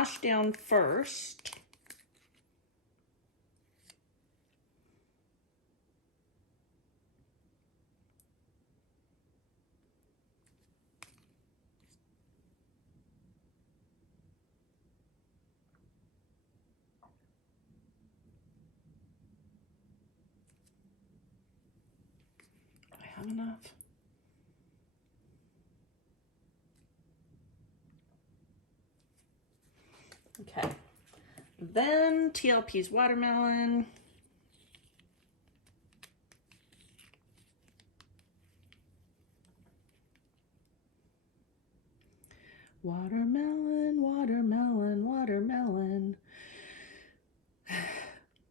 wash down first. Do I have enough? Okay, then TLP's watermelon. Watermelon, watermelon, watermelon.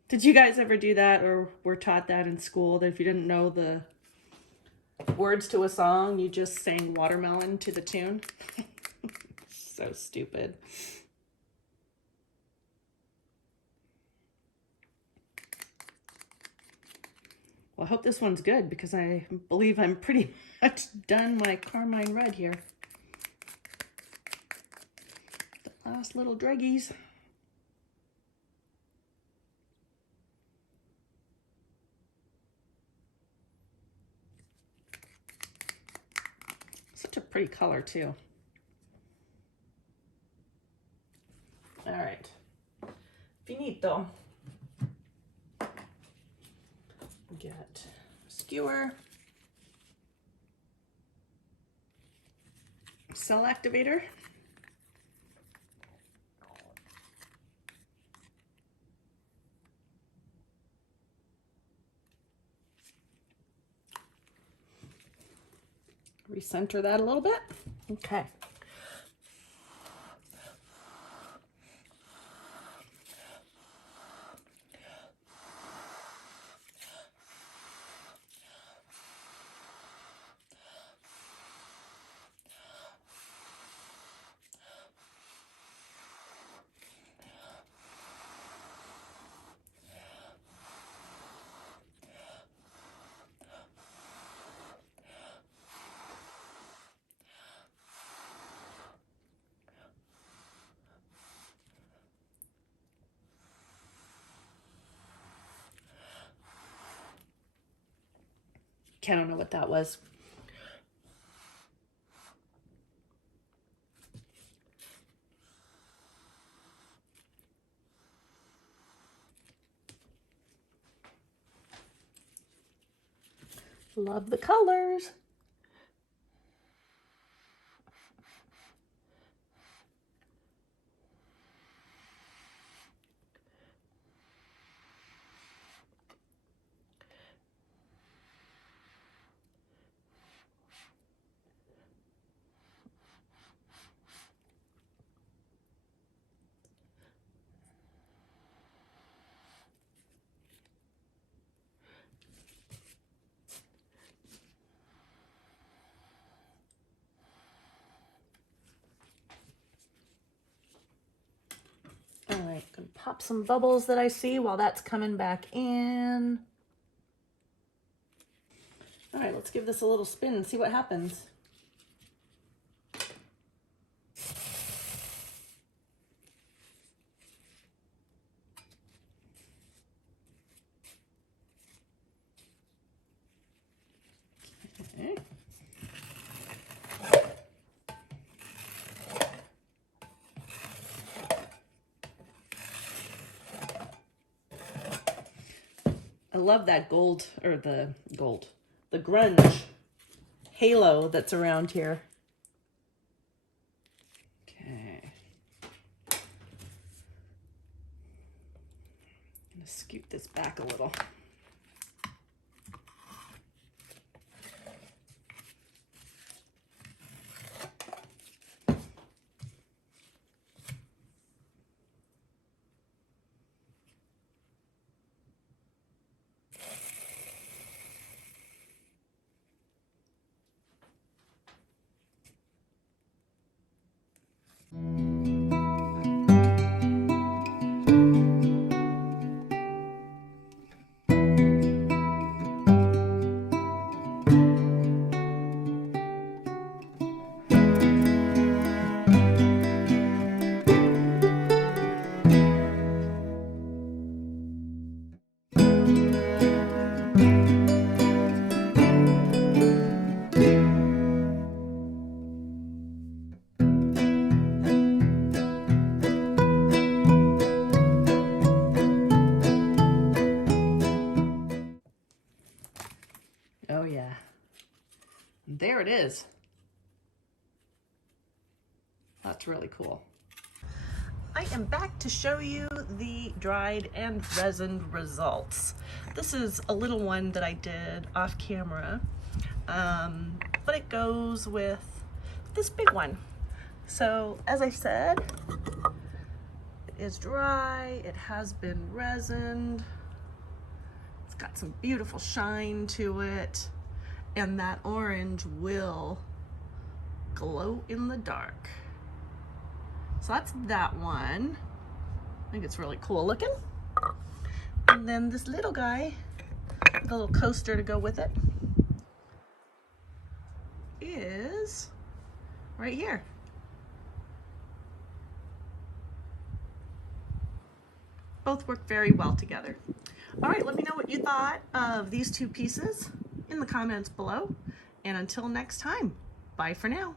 Did you guys ever do that or were taught that in school, that if you didn't know the words to a song, you just sang watermelon to the tune? So stupid. Well, I hope this one's good because I believe I'm pretty much done my carmine red here. The last little draggies. Such a pretty color too. All right, finito. Get a skewer, cell activator, recenter that a little bit. Okay. I don't know what that was. Love the colors. All right, gonna pop some bubbles that I see while that's coming back in. All right, let's give this a little spin and see what happens. Okay. I love that gold, or the grunge halo that's around here. Okay. I'm gonna scoot this back a little. Oh yeah. There it is. That's really cool. I am back to show you the dried and resined results. This is a little one that I did off camera, but it goes with this big one. So as I said, it is dry, it has been resined, it's got some beautiful shine to it, and that orange will glow in the dark. So that's that one. I think it's really cool looking. And then this little guy, the little coaster to go with it, is right here. Both work very well together. All right, let me know what you thought of these two pieces in the comments below. And until next time, bye for now.